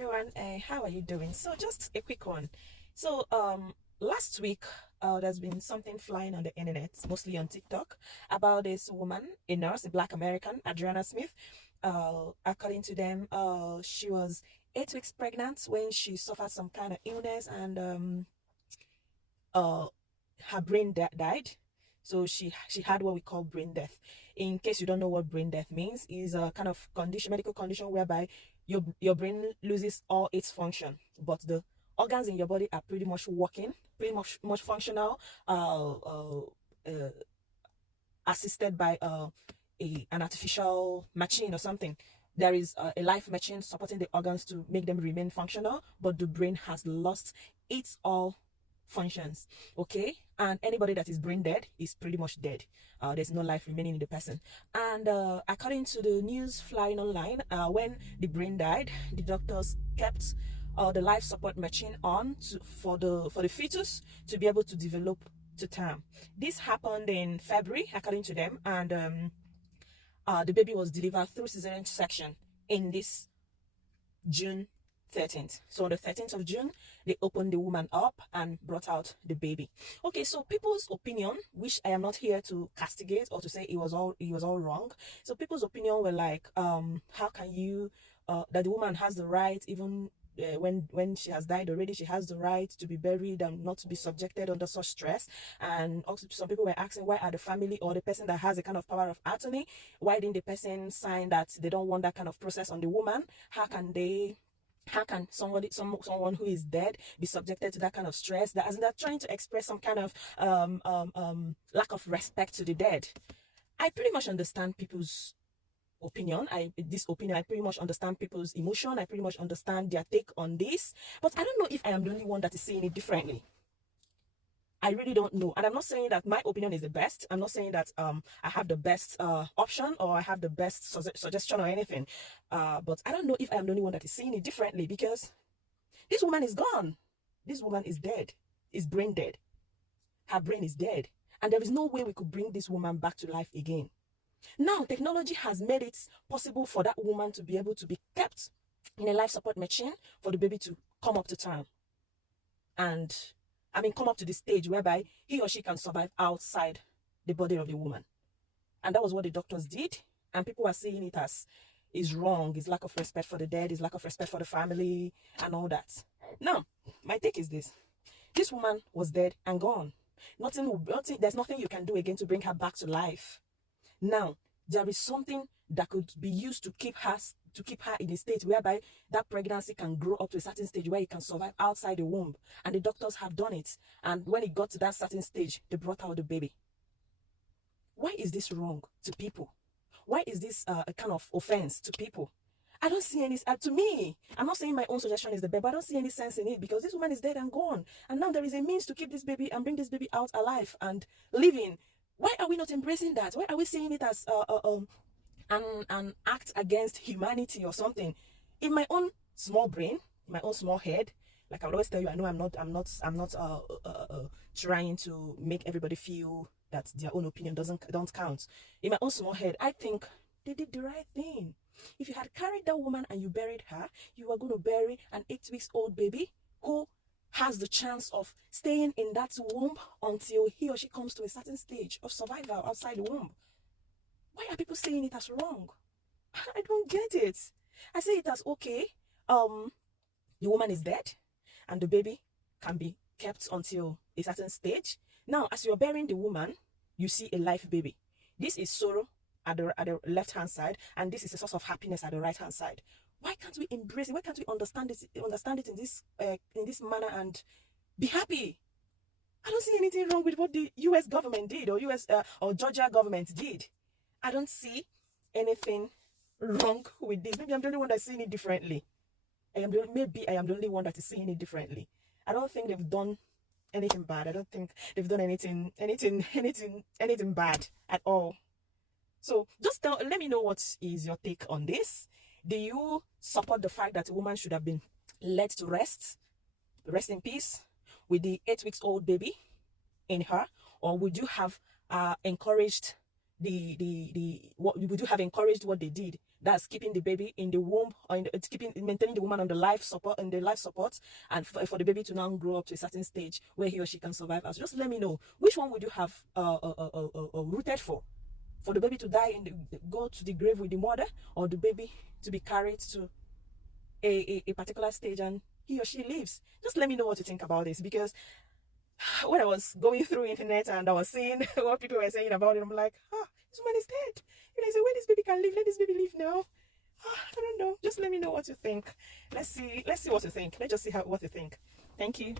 everyone. How are you doing? So just a quick one. So last week there's been something flying on the internet, mostly on TikTok, about this woman, a nurse, a Black American, Adriana Smith. According to them, she was 8 weeks pregnant when she suffered some kind of illness, and uh her brain died. So she had what we call brain death. In case you don't know what brain death means, is a kind of condition, medical condition, whereby your brain loses all its function, but the organs in your body are pretty much working, pretty much functional, assisted by an artificial machine or something. There is a live machine supporting the organs to make them remain functional, but the brain has lost its all functions. Okay, and anybody that is brain dead is pretty much dead. There's no life remaining in the person. And according to the news flying online, when the brain died, the doctors kept the life support machine on for the fetus to be able to develop to term. This happened in February, according to them, and the baby was delivered through cesarean section in this June 13th. So on the 13th of June, they opened the woman up and brought out the baby. Okay, so people's opinion, which I am not here to castigate or to say it was all wrong. So people's opinion were like, how can you that the woman has the right, even when she has died already, she has the right to be buried and not to be subjected under such stress. And also some people were asking, why are the family or the person that has a kind of power of attorney, why didn't the person sign that they don't want that kind of process on the woman? How can someone who is dead be subjected to that kind of stress? That, as in, they're trying to express some kind of lack of respect to the dead. I pretty much understand people's opinion. I pretty much understand people's emotion. I pretty much understand their take on this. But I don't know if I am the only one that is seeing it differently. I really don't know. And I'm not saying that my opinion is the best. I'm not saying that I have the best option or I have the best suggestion or anything. But I don't know if I'm the only one that is seeing it differently, because this woman is gone. This woman is dead. Is brain dead. Her brain is dead. And there is no way we could bring this woman back to life again. Now, technology has made it possible for that woman to be able to be kept in a life support machine for the baby to come up to term. And come up to the stage whereby he or she can survive outside the body of the woman. And that was what the doctors did. And people are seeing it as is wrong, is lack of respect for the dead, is lack of respect for the family, and all that. Now, my take is this. This woman was dead and gone. There's nothing you can do again to bring her back to life. Now, there is something that could be used to keep her in a state whereby that pregnancy can grow up to a certain stage where it can survive outside the womb. And the doctors have done it. And when it got to that certain stage, they brought out the baby. Why is this wrong to people? Why is this a kind of offense to people? I don't see any, to me, I'm not saying my own suggestion is the best, but I don't see any sense in it, because this woman is dead and gone. And now there is a means to keep this baby and bring this baby out alive and living. Why are we not embracing that? Why are we seeing it as an act against humanity or something? In my own small brain, in my own small head, like I will always tell you, I know I'm not trying to make everybody feel that their own opinion don't count. In my own small head, I think they did the right thing. If you had carried that woman and you buried her, you were going to bury an 8 weeks old baby who has the chance of staying in that womb until he or she comes to a certain stage of survival outside the womb. Why are people saying it as wrong? I don't get it. I say it as, okay, the woman is dead and the baby can be kept until a certain stage. Now, as you're burying the woman, you see a live baby. This is sorrow at the left hand side, and this is a source of happiness at the right hand side. Why can't we embrace it? Why can't we understand it in this manner and be happy? I don't see anything wrong with what the U.S. government did, or or Georgia government did. I don't see anything wrong with this. Maybe I'm the only one that's seeing it differently. Maybe I am the only one that is seeing it differently. I don't think they've done anything bad. I don't think they've done anything bad at all. So just let me know what is your take on this. Do you support the fact that a woman should have been let to rest in peace, with the 8 weeks old baby in her, or would you have encouraged would you have encouraged what they did That's keeping the baby in the womb, or it's keeping maintaining the woman on the life support, and for the baby to now grow up to a certain stage where he or she can survive. As just let me know, which one would you have rooted for the baby to die and go to the grave with the mother, or the baby to be carried to a particular stage and he or she lives? Just let me know what you think about this, because when I was going through internet and I was seeing what people were saying about it, I'm like, this woman is dead. You know, I say, when this baby can live, let this baby live now. I don't know. Just let me know what you think. Let's see what you think. Let's just see what you think. Thank you.